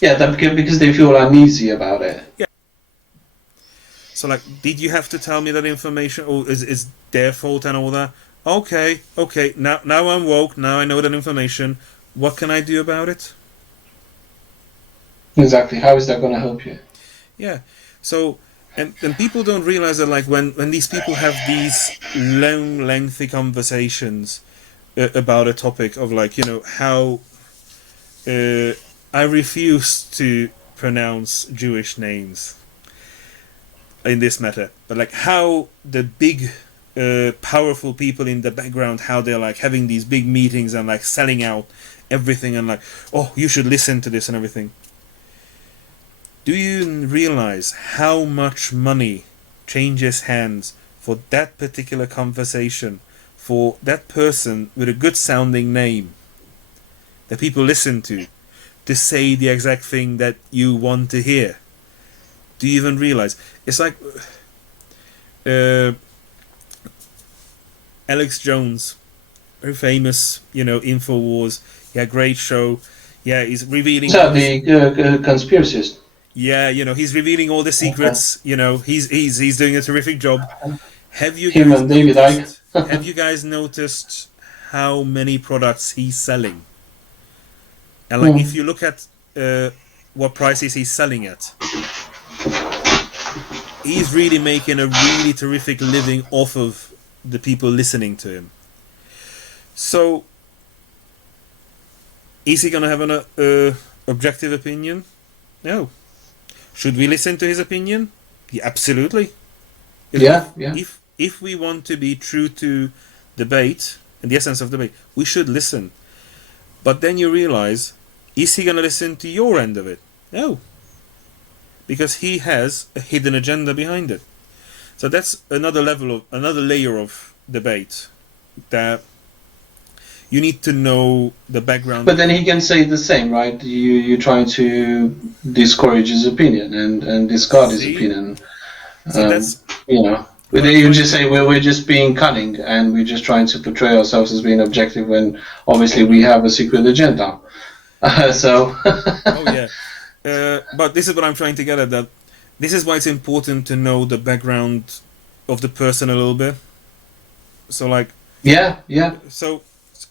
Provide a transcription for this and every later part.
Yeah, that because they feel uneasy about it. Yeah. So like, did you have to tell me that information, or is their fault and all that? Okay, okay. Now I'm woke. Now I know that information. What can I do about it? Exactly. How is that going to help you? Yeah. So and people don't realize that like when these people have these long lengthy conversations about a topic of like how uh, I refuse to pronounce Jewish names in this matter, but like how the big powerful people in the background, how they're like having these big meetings and like selling out everything and like, oh, you should listen to this and everything. Do you realize how much money changes hands for that particular conversation, for that person with a good sounding name that people listen to say the exact thing that you want to hear? Do you even realize? It's like uh, Alex Jones, very famous, Infowars. Yeah, great show. Yeah, he's revealing all So this. the conspiracist. Yeah, he's revealing all the Okay. secrets. He's doing a terrific job. Have you Him guys and David Icke. noticed? Have you guys noticed how many products he's selling? And like, if Hmm. you look at what prices he's selling at, he's really making a really terrific living off of the people listening to him. So, is he gonna have an objective opinion? No. Should we listen to his opinion? Yeah, absolutely. Yeah, yeah. If we want to be true to debate and the essence of debate, we should listen. But then you realize, is he gonna listen to your end of it? No, because he has a hidden agenda behind it. So that's another layer of debate that you need to know the background But of then it. he can say the same, right? You're trying to discourage his opinion and discard his See, opinion. so that's You know, what I'm you trying just to. say we're just being cunning and we're just trying to portray ourselves as being objective when obviously we have a secret agenda. So Oh yeah, but this is what I'm trying to get at. That this is why it's important to know the background of the person a little bit. So like, yeah, yeah, so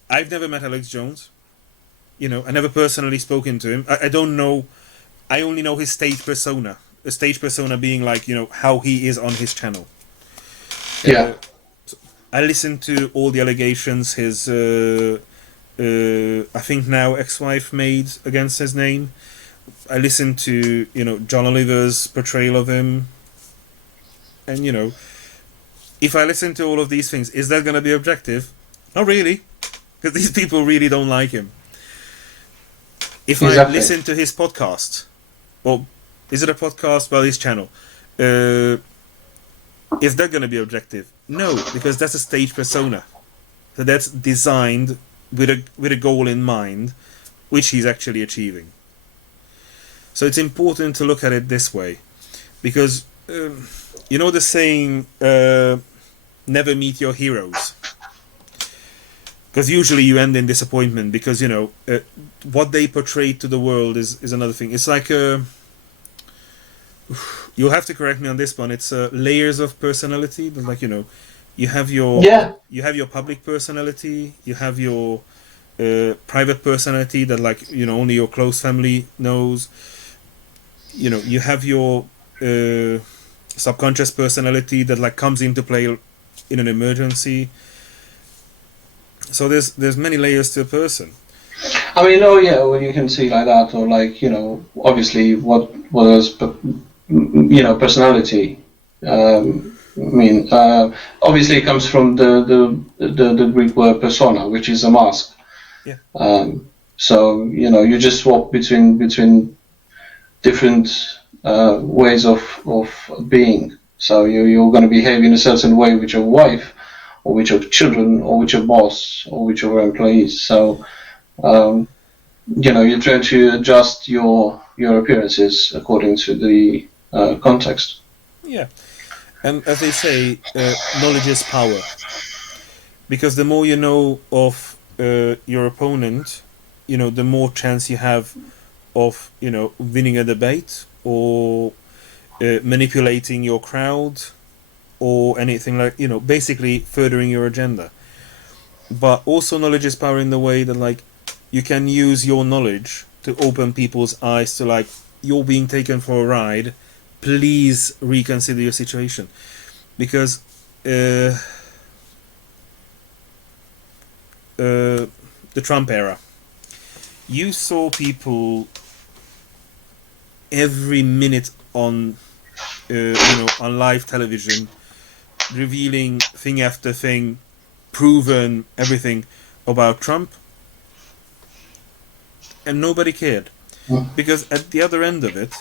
I've never met Alex Jones. I never personally spoken to him. I don't know. I only know his stage persona. A stage persona being like how he is on his channel. yeah. Uh, I listened to all the allegations his I think now ex-wife made against his name. I listened to John Oliver's portrayal of him, and if I listen to all of these things, is that going to be objective? Not really, because these people really don't like him. If I Exactly. listen to his podcast, well, is it a podcast? Well, his channel. Uh, is that going to be objective? No, because that's a stage persona. So that's designed with a goal in mind, which he's actually achieving. So it's important to look at it this way, because the saying, "Never meet your heroes," because usually you end in disappointment because what they portray to the world is another thing. It's like you'll have to correct me on this one. It's layers of personality. Like you have your Yeah, public personality, you have your private personality that like only your close family knows. You have your subconscious personality that like comes into play in an emergency. So there's many layers to a person. I mean, oh yeah, well, you can see like that, or like obviously what is personality. Obviously, it comes from the Greek word persona, which is a mask. Yeah, So you just swap between different ways of being. So you're going to behave in a certain way with your wife, or with your children, or with your boss, or with your employees. So um, you're trying to adjust your appearances according to the context. yeah. And as they say, knowledge is power. Because the more you know of your opponent, the more chance you have of winning a debate or manipulating your crowd or anything like basically furthering your agenda. But also knowledge is power in the way that like you can use your knowledge to open people's eyes to like you're being taken for a ride, please reconsider your situation. Because the Trump era, you saw people every minute on on live television revealing thing after thing, proven everything about Trump, and nobody cared. Because at the other end of it,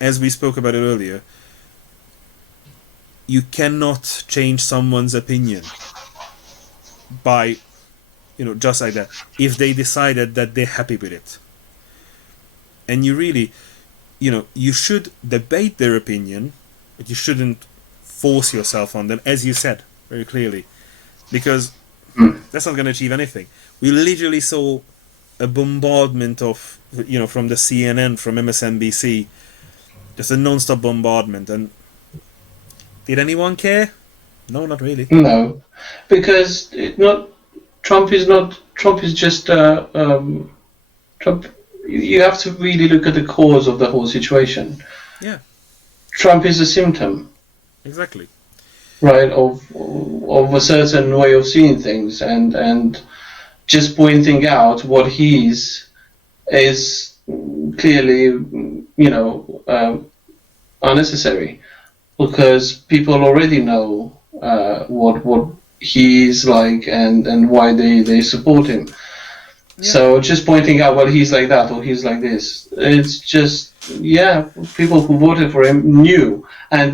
as we spoke about it earlier, you cannot change someone's opinion by just like that if they decided that they're happy with it. And you really you should debate their opinion, but you shouldn't force yourself on them, as you said very clearly, because that's not going to achieve anything. We literally saw a bombardment of from the CNN, from MSNBC, just a non-stop bombardment. And did anyone care? No, not really. No, because Trump is just Trump. You have to really look at the cause of the whole situation. Yeah. Trump is a symptom. Exactly. Right, of a certain way of seeing things, and just pointing out what is clearly unnecessary, because people already know what he is like and why they support him. Yeah. So just pointing out, well, he's like that or he's like this, it's just people who voted for him knew, and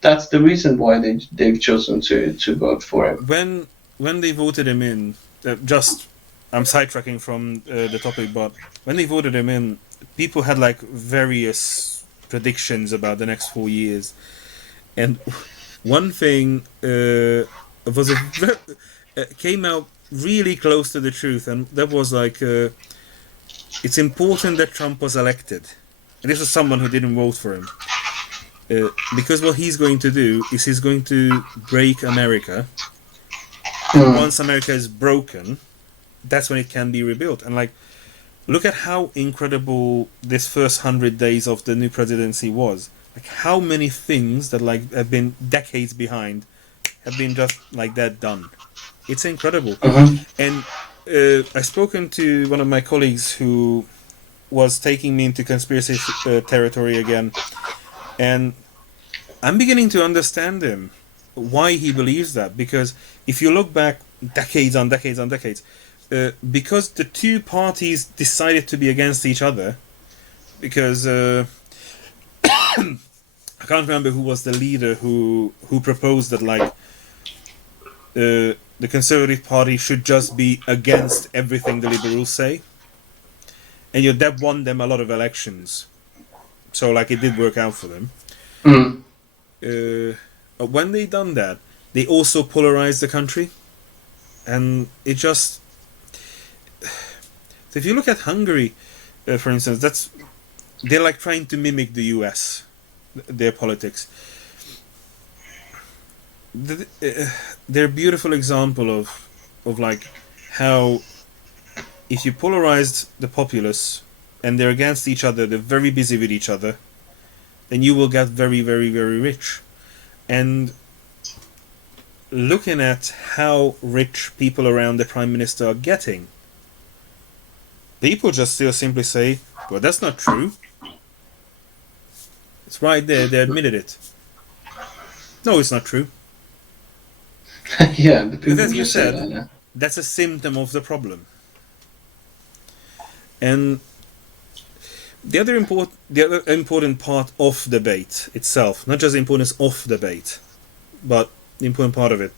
that's the reason why they've chosen to vote for him. When they voted him in, I'm sidetracking from the topic, but when they voted him in, people had like various predictions about the next 4 years, and one thing was came out really close to the truth, and that was like it's important that Trump was elected. And this was someone who didn't vote for him, because what he's going to do is he's going to break America, and once America is broken, that's when it can be rebuilt. And like, look at how incredible this first 100 days of the new presidency was. Like, how many things that like have been decades behind have been just like that done. It's incredible. And I've spoken to one of my colleagues who was taking me into conspiracy territory again, and I'm beginning to understand him, why he believes that. Because if you look back decades on decades on decades, because the two parties decided to be against each other, because I can't remember who was the leader who proposed that like the Conservative Party should just be against everything the Liberals say, and that won them a lot of elections. So like it did work out for them. But when they done that, they also polarized the country, and it just. So if you look at Hungary, for instance, they're like trying to mimic the US, their politics. They're a beautiful example of like how if you polarized the populace and they're against each other, they're very busy with each other, then you will get very, very, very rich. And looking at how rich people around the Prime Minister are getting, people just still simply say, well, that's not true. It's right there, they admitted it. No, it's not true. Yeah, the people as you just say said, that, yeah. That's a symptom of the problem. And the other important part of debate itself, not just the importance of debate, but the important part of it,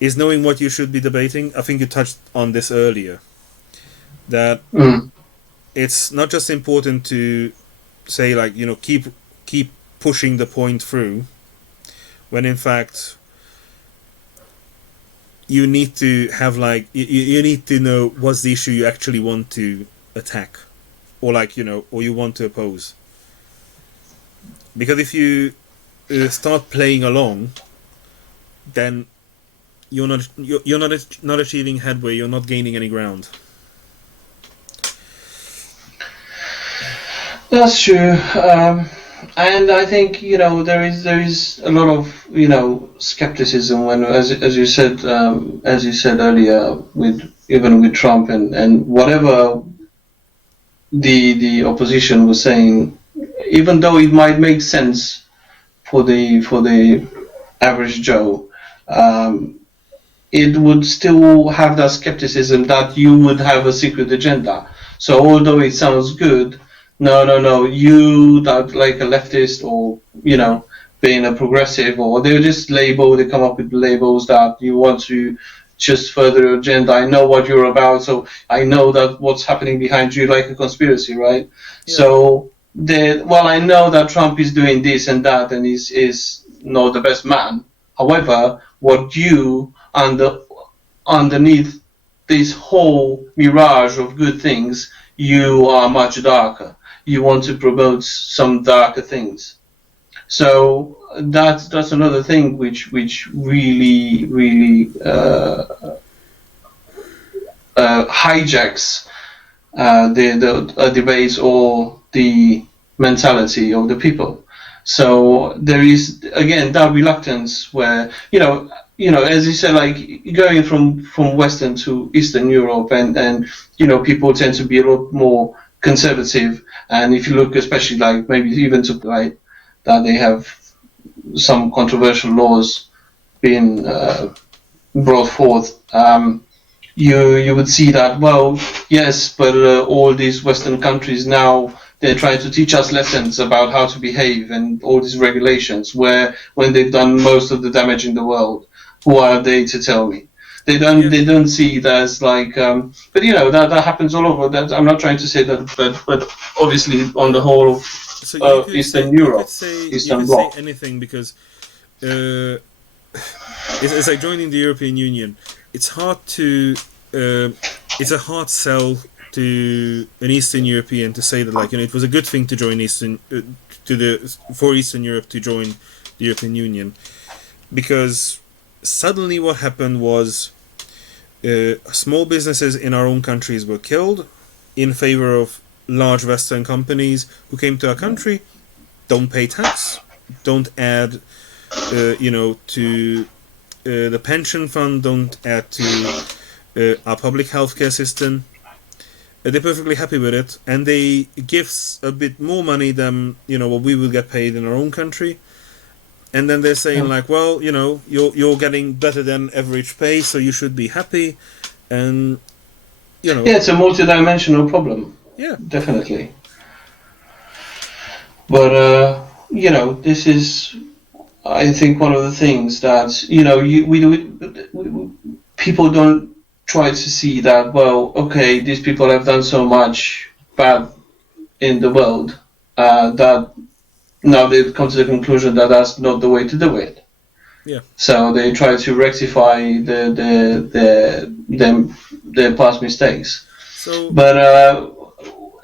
is knowing what you should be debating. I think you touched on this earlier. That it's not just important to say like, keep pushing the point through, when in fact you need to have like you need to know what's the issue you actually want to attack, or like or you want to oppose. Because if you start playing along, then you're not achieving headway. You're not gaining any ground. That's true. And I think there is a lot of skepticism when, as you said earlier, even with Trump and whatever the opposition was saying, even though it might make sense for the average Joe, it would still have that skepticism that you would have a secret agenda. So although it sounds good, no, you that like a leftist or being a progressive, or they come up with labels that you want to just further your agenda. I know what you're about, so I know that what's happening behind you, like a conspiracy, right? Yeah. So I know that Trump is doing this and that, and is not the best man. However, what you underneath this whole mirage of good things, you are much darker. You want to promote some darker things. So that's another thing which really hijacks the debates or the mentality of the people. So there is again that reluctance where as you said, like going from Western to Eastern Europe, and people tend to be a lot more conservative. And if you look, especially like maybe even to like that they have some controversial laws being brought forth. You would see that, well, yes, but all these Western countries now, they're trying to teach us lessons about how to behave and all these regulations, when they've done most of the damage in the world. Who are they to tell me? They don't see it as like, but that happens all over. That I'm not trying to say that, but obviously on the whole of So Eastern Europe, Eastern Bloc. Say anything, because it's like joining the European Union. It's hard to it's a hard sell to an Eastern European to say that, like, it was a good thing to join for Eastern Europe to join the European Union, because suddenly what happened was small businesses in our own countries were killed in favor of large Western companies who came to our country, don't pay tax, don't add to the pension fund, don't add to our public healthcare system. They're perfectly happy with it, and they give a bit more money than what we will get paid in our own country. And then they're saying, like, well, you're getting better than average pay, so you should be happy. And yeah, it's a multi-dimensional problem. Yeah, definitely. But this is, I think, one of the things that people don't try to see that. Well, okay, these people have done so much bad in the world that now they've come to the conclusion that that's not the way to do it. Yeah. So they try to rectify their past mistakes. But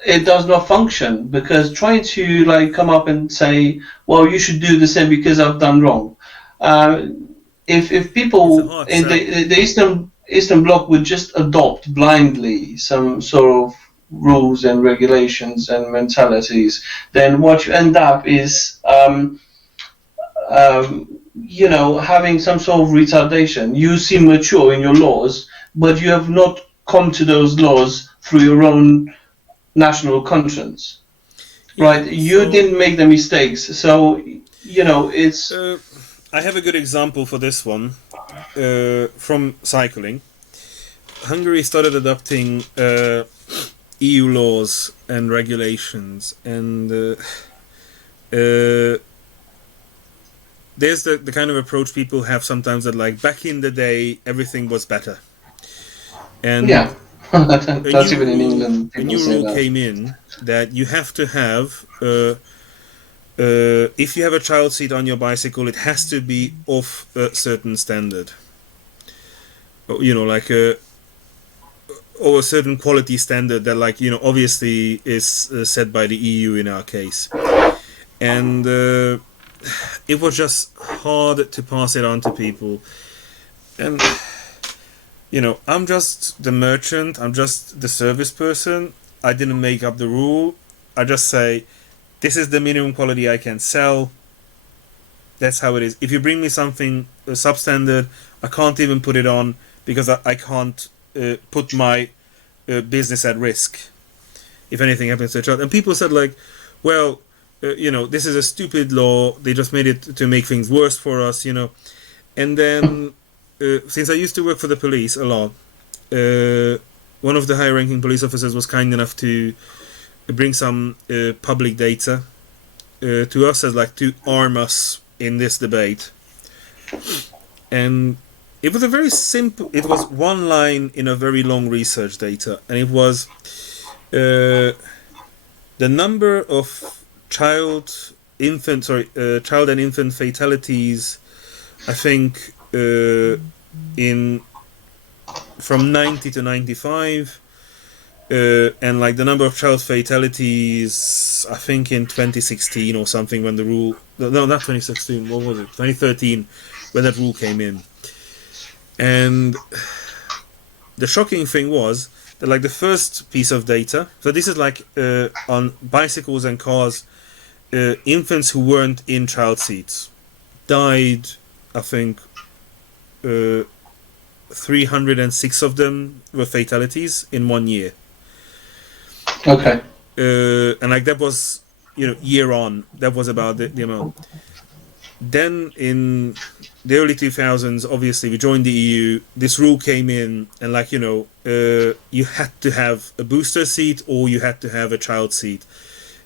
it does not function, because trying to like come up and say, well, you should do the same because I've done wrong. If people in the Eastern Bloc would just adopt blindly some sort of rules and regulations and mentalities, then what you end up is having some sort of retardation. You seem mature in your laws, but you have not come to those laws through your own national conscience, right? You didn't make the mistakes, so it's. I have a good example for this one from cycling. Hungary started adopting EU laws and regulations, and there's the kind of approach people have sometimes, that like back in the day everything was better, and yeah, that's even in England. A new rule came in that you have to have if you have a child seat on your bicycle, it has to be of a certain standard. Like or a certain quality standard that, like, obviously is set by the EU in our case. And it was just hard to pass it on to people. And, I'm just the merchant, I'm just the service person. I didn't make up the rule. I just say, this is the minimum quality I can sell. That's how it is. If you bring me something substandard, I can't even put it on because I can't put my business at risk if anything happens to a child. And people said, like, well, this is a stupid law. They just made it to make things worse for us, And then, since I used to work for the police a lot, one of the high-ranking police officers was kind enough to bring some public data to us as, like, to arm us in this debate. And it was a very simple, it was one line in a very long research data, and it was the number of child and infant fatalities, I think, in from 90 to 95, and like the number of child fatalities, I think in 2016 or something, when the rule, no, not 2016, what was it, 2013, when that rule came in. And the shocking thing was that, like, the first piece of data, so this is like on bicycles and cars, infants who weren't in child seats died, I think 306 of them were fatalities in 1 year. Okay. And like that was, year on, that was about the amount. Then in the early 2000s, obviously we joined the EU, this rule came in, and like, you had to have a booster seat or you had to have a child seat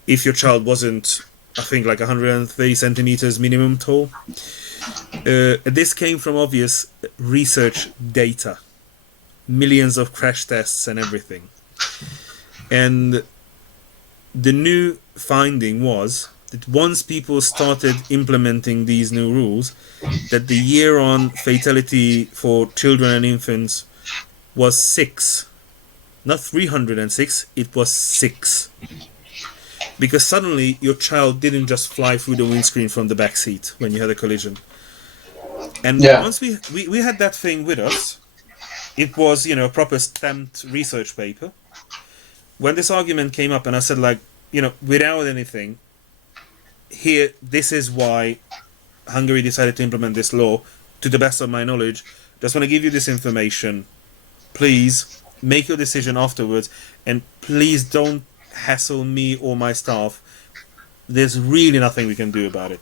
if your child wasn't, I think, like 130 centimeters minimum tall. This came from obvious research data, millions of crash tests and everything. And the new finding was that once people started implementing these new rules, that the year-on fatality for children and infants was 6. Not 306, it was 6. Because suddenly your child didn't just fly through the windscreen from the back seat when you had a collision. And once we had that thing with us, it was, a proper stamped research paper. When this argument came up and I said, like, without anything, here, this is why Hungary decided to implement this law, to the best of my knowledge. Just want to give you this information. Please make your decision afterwards, and please don't hassle me or my staff. There's really nothing we can do about it.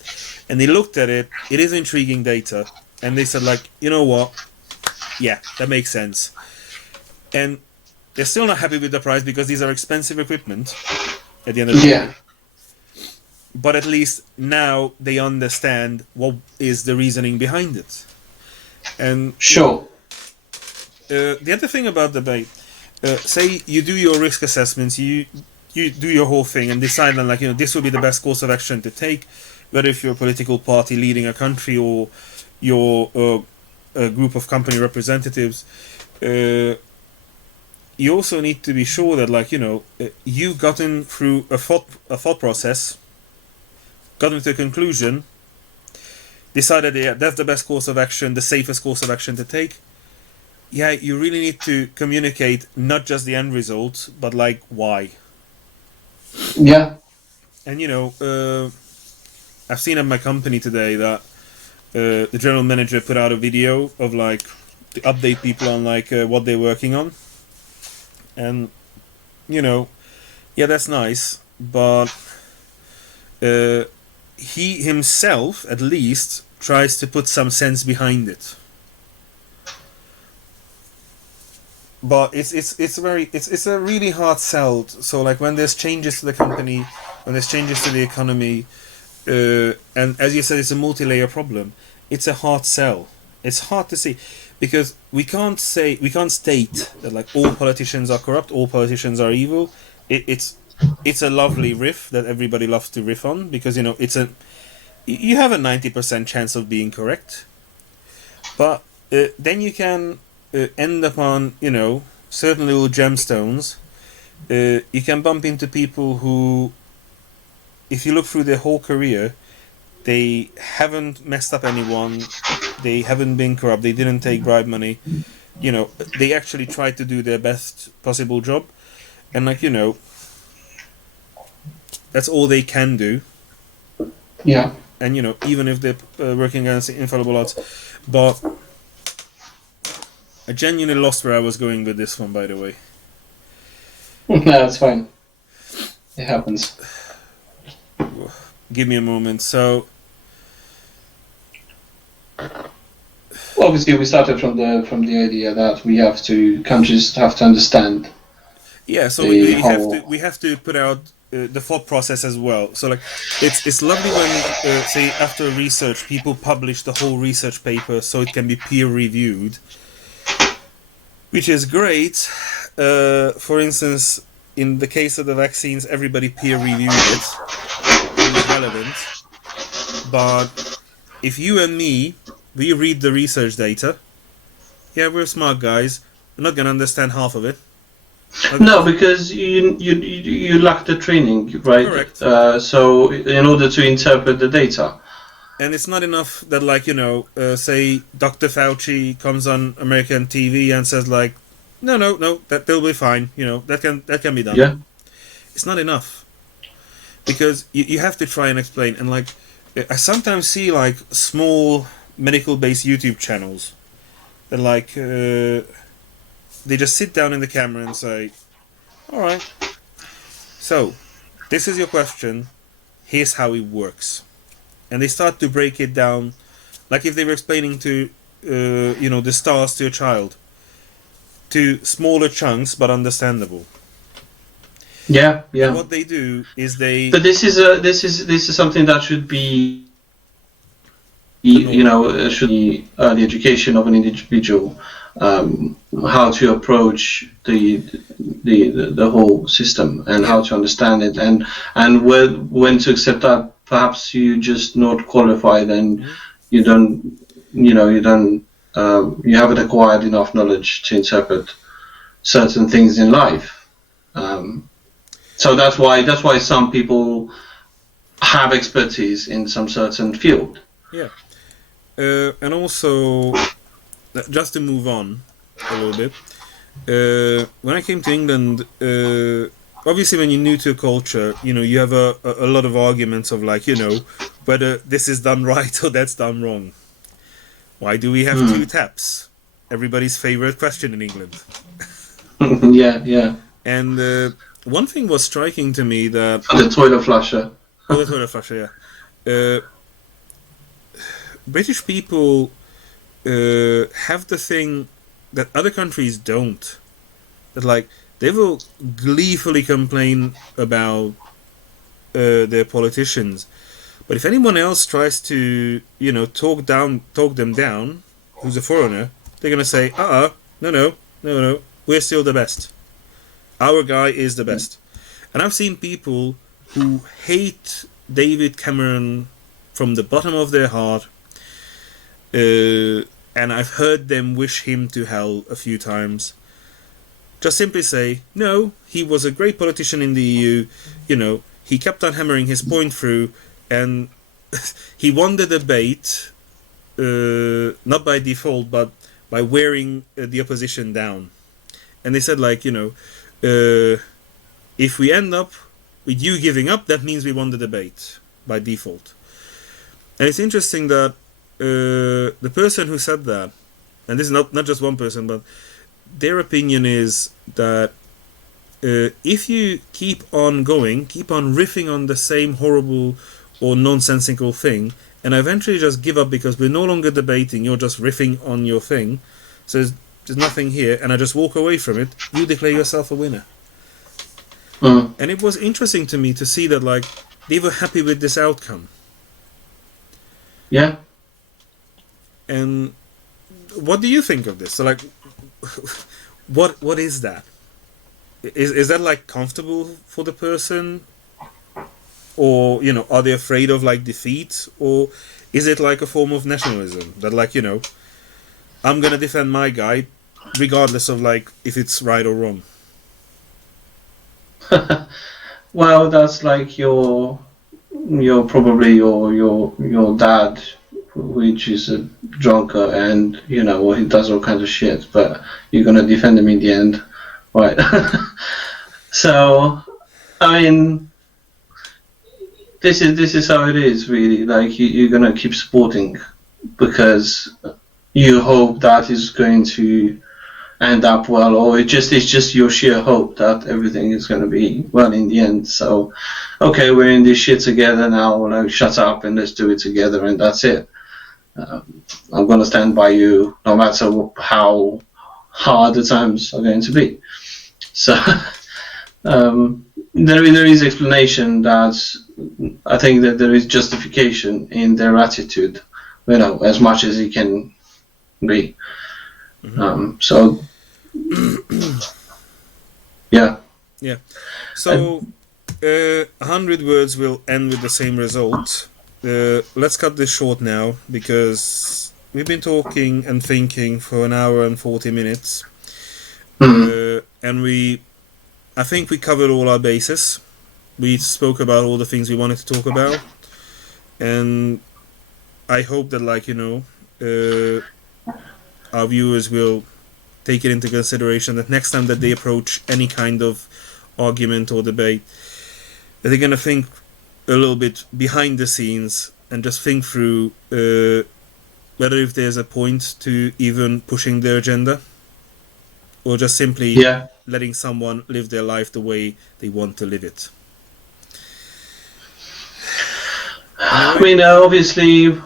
And they looked at it. It is intriguing data, and they said, like, you know what? Yeah, that makes sense. And they're still not happy with the price because these are expensive equipment at the end of the day. But at least now they understand what is the reasoning behind it. And sure. The other thing about debate, say you do your risk assessments, you do your whole thing and decide on, like, this will be the best course of action to take, whether if you're a political party leading a country or you're a group of company representatives. You also need to be sure that, like, you've gotten through a thought process, gotten to a conclusion, decided, yeah, that's the best course of action, the safest course of action to take. Yeah, you really need to communicate not just the end result, but, like, why. Yeah. And, I've seen at my company today that the general manager put out a video of, like, to update people on, like, what they're working on. And, yeah, that's nice, but he himself, at least, tries to put some sense behind it. But it's a really hard sell. So, like, when there's changes to the company, when there's changes to the economy, and as you said, it's a multi-layer problem. It's a hard sell. It's hard to see, because we can't state that, like, all politicians are corrupt, all politicians are evil. It's a lovely riff that everybody loves to riff on, because you have a 90% chance of being correct, but then you can end up on certain little gemstones, you can bump into people who, if you look through their whole career, they haven't messed up anyone, they haven't been corrupt, they didn't take bribe money. You know, they actually tried to do their best possible job, and like, you know, that's all they can do. Yeah. And you know, even if they're working against infallible odds, but I genuinely lost where I was going with this one, by the way. No, that's fine. It happens. Give me a moment. So, Obviously, we started from the idea that countries have to understand. yeah, so we have to put out the thought process as well. So like, it's lovely when say after research people publish the whole research paper so it can be peer reviewed, which is great. For instance, in the case of the vaccines, everybody peer reviewed it. It was relevant. But if you and me, we read the research data, yeah, we're smart guys. We're not gonna understand half of it. No, because you lack the training, right? Correct. So in order to interpret the data. And it's not enough that, like, you know, say Dr. Fauci comes on American TV and says like, no, that they'll be fine. You know, that can be done. Yeah. It's not enough, because you have to try and explain. And like, I sometimes see like small medical-based YouTube channels that like they just sit down in the camera and say, "All right, so this is your question. Here's how it works," and they start to break it down, like if they were explaining to you know, the stars to a child, to smaller chunks but understandable. Yeah, yeah. And what they do is they. But this is something that should be, you know, should be the education of an individual, how to approach the whole system and how to understand it, and when to accept that perhaps you just not qualified and you don't, you know, you haven't acquired enough knowledge to interpret certain things in life. So that's why some people have expertise in some certain field. Yeah. And also, just to move on a little bit, when I came to England, obviously when you're new to a culture, you know, you have a lot of arguments of like, you know, whether this is done right or that's done wrong. Why do we have two taps? Everybody's favorite question in England. Yeah. And one thing was striking to me that... The toilet flusher. Oh, the toilet flusher, yeah. British people have the thing that other countries don't. That, like, they will gleefully complain about their politicians. But if anyone else tries to, you know, talk them down, who's a foreigner, they're going to say, no, we're still the best. Our guy is the best. And I've seen people who hate David Cameron from the bottom of their heart, and I've heard them wish him to hell a few times. Just simply say, no, he was a great politician in the EU, you know, he kept on hammering his point through, and he won the debate, not by default, but by wearing the opposition down. And they said, like, you know, if we end up with you giving up, that means we won the debate by default. And it's interesting that the person who said that, and this is not just one person, but their opinion is that if you keep on going, keep on riffing on the same horrible or nonsensical thing, and eventually just give up because we're no longer debating, you're just riffing on your thing, so there's nothing here, and I just walk away from it, you declare yourself a winner. And it was interesting to me to see that, like, they were happy with this outcome. Yeah. And what do you think of this? So, like, what is that? Is that, like, comfortable for the person? Or, you know, are they afraid of, like, defeat? Or is it like a form of nationalism? That, like, you know, I'm gonna defend my guy, regardless of like if it's right or wrong. Well, that's like your probably your dad, which is a drunker, and you know he does all kinds of shit, but you're gonna defend him in the end, right? So, I mean, this is how it is, really. Like you're gonna keep supporting because you hope that is going to end up well, or it's just your sheer hope that everything is going to be well in the end. So, okay, we're in this shit together now. Like, shut up and let's do it together, and that's it. I'm going to stand by you no matter how hard the times are going to be. So, there is explanation that I think that there is justification in their attitude, you know, as much as it can be. So, yeah. Yeah. So, 100 words will end with the same result. Let's cut this short now because we've been talking and thinking for an hour and 40 minutes. And I think we covered all our bases. We spoke about all the things we wanted to talk about. And I hope that, like, you know, our viewers will take it into consideration that next time that they approach any kind of argument or debate, that they're going to think a little bit behind the scenes and just think through whether if there's a point to even pushing their agenda or just simply letting someone live their life the way they want to live it. Anyway. I mean, obviously,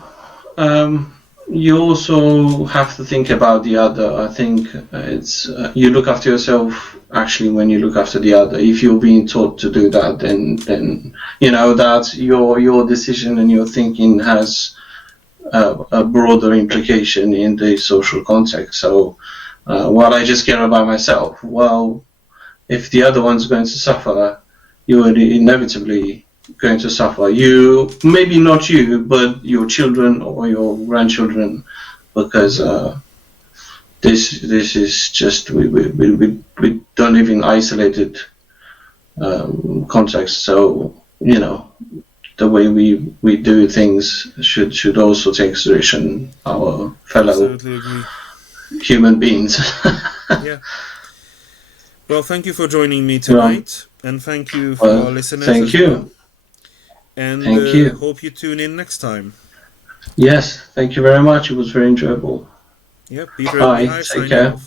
you also have to think about the other. I think it's you look after yourself actually when you look after the other. If you're being taught to do that, then you know that your decision and your thinking has a broader implication in the social context. So while I just care about myself, well, if the other one's going to suffer, you are inevitably going to suffer. You, maybe not you, but your children or your grandchildren, because this is just we don't live in isolated context. So you know the way we do things should also take consideration our fellow human beings. Yeah. Well, thank you for joining me tonight, and thank you for our listeners. Thank you. Well. And thank you. Hope you tune in next time. Yes, thank you very much. It was very enjoyable. Yep, Peter. Bye. Take care.